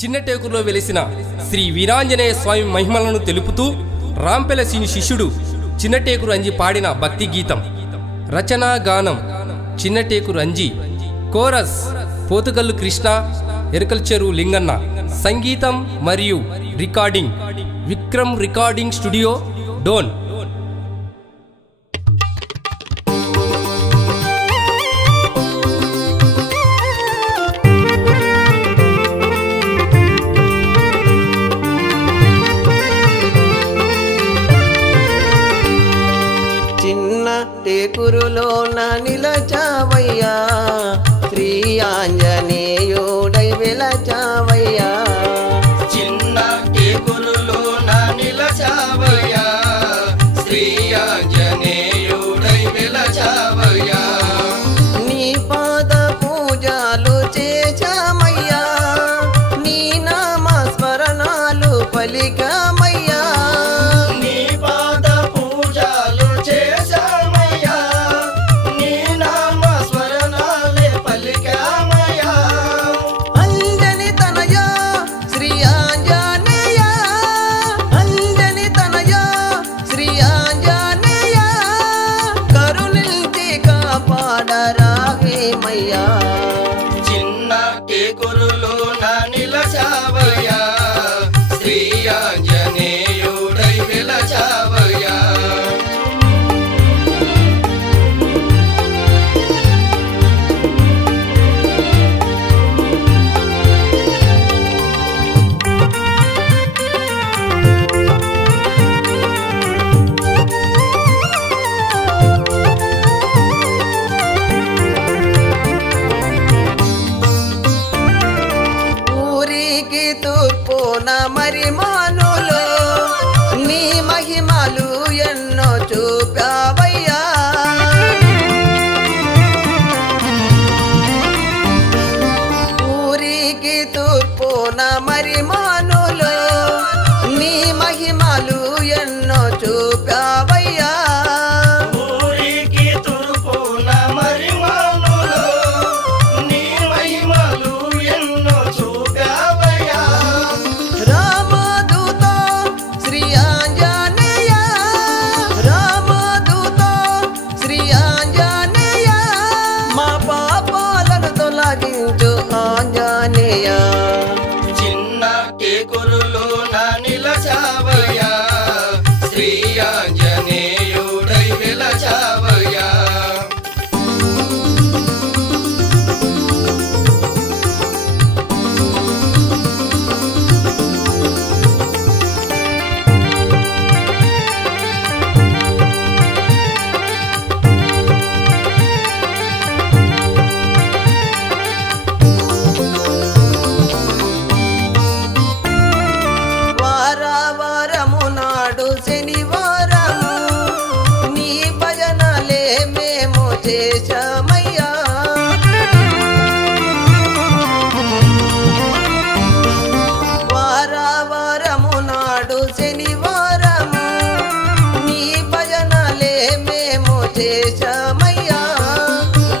చిన్నటేకులో వెలిసిన శ్రీ వీరాంజనేయ స్వామి మహిమలను తెలుపుతూ రాంపెలసీని శిష్యుడు చిన్నటేకురు అంజి పాడిన భక్తి గీతం. రచనా గానం చిన్నటేకురు అంజి. కోరస్ పోతుగల్లు కృష్ణ, ఎరకల్ చెరువు లింగన్న. సంగీతం మరియు recording Vikram recording studio, Dhone. టేకురులోన నిలచావయ్యా, శ్రీ ఆంజనేయుడై వెలచావయ్యా. చిన్న టేకురులోన నిలచావయ్యా, శ్రీ ఆంజనేయుడై వెలచావయ్యా. నీ పాద పూజలు చేశామయ్యా, నీ నామ స్మరణాలు పలికామయ్యా. చిన్న టేకురులోన నిలచావయ్యా, శ్రీ ఆంజనేయుడై వెలచావయ్యా. తూర్పున మరి మానులో నీ మహిమలు ఎన్నో చూపావయ్యా. ఊరికి తూర్పున మరి మానులో నీ మహిమలు ఎన్నో చూపావయ్యా. ఊరికి తూర్పున మరి మానులో నీ మహిమలు ఎన్నో చూపావయ్యా. రామదూత శ్రీ ఆంజనేయ, రామదూత శ్రీ ఆంజనేయ, మా పాపాలను తొలగించు ఆంజనేయ. చిన్న టేకురులోన నిలచావయ్యా, శ్రీ ఆంజనేయుడై వెలచావయ్యా. వారము నాడు శనివారము నీ భజనలే మేము చేశామయ్యా. వారము నాడు శనివారము నీ భజనలే మేము చేశామయ్యా.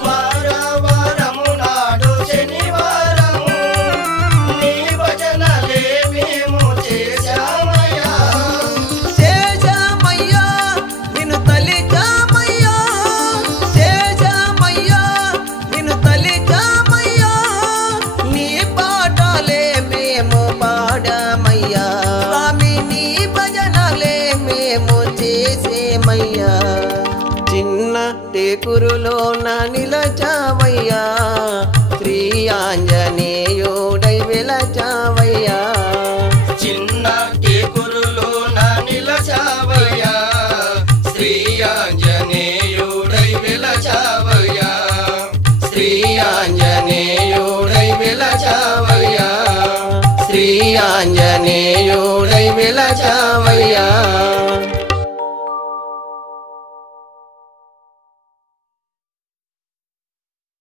వారము నాడు శనివారము నీ భజనలే మేము చేశామయ్యా. చేశామయ్యా నిన్ను తలిచామయ్యా, చేశామయ్యా నిన్ను తలిచామయ్యా. నీ పాటలే మేము పాడామయ్యా, స్వామి నీ భజనలే మేము చేసేమయ్యా. చిన్న టేకురులోన నిలచావయ్యా, శ్రీ ఆంజనేయుడై వెలచావయ్యా. చిన్న టేకురులోన నిలచావయ్యా, శ్రీ ఆంజనేయుడై వెలచావయ్యా. శ్రీ ఆంజనేయుడై వెలచావయ్యా, శ్రీ ఆంజనేయుడై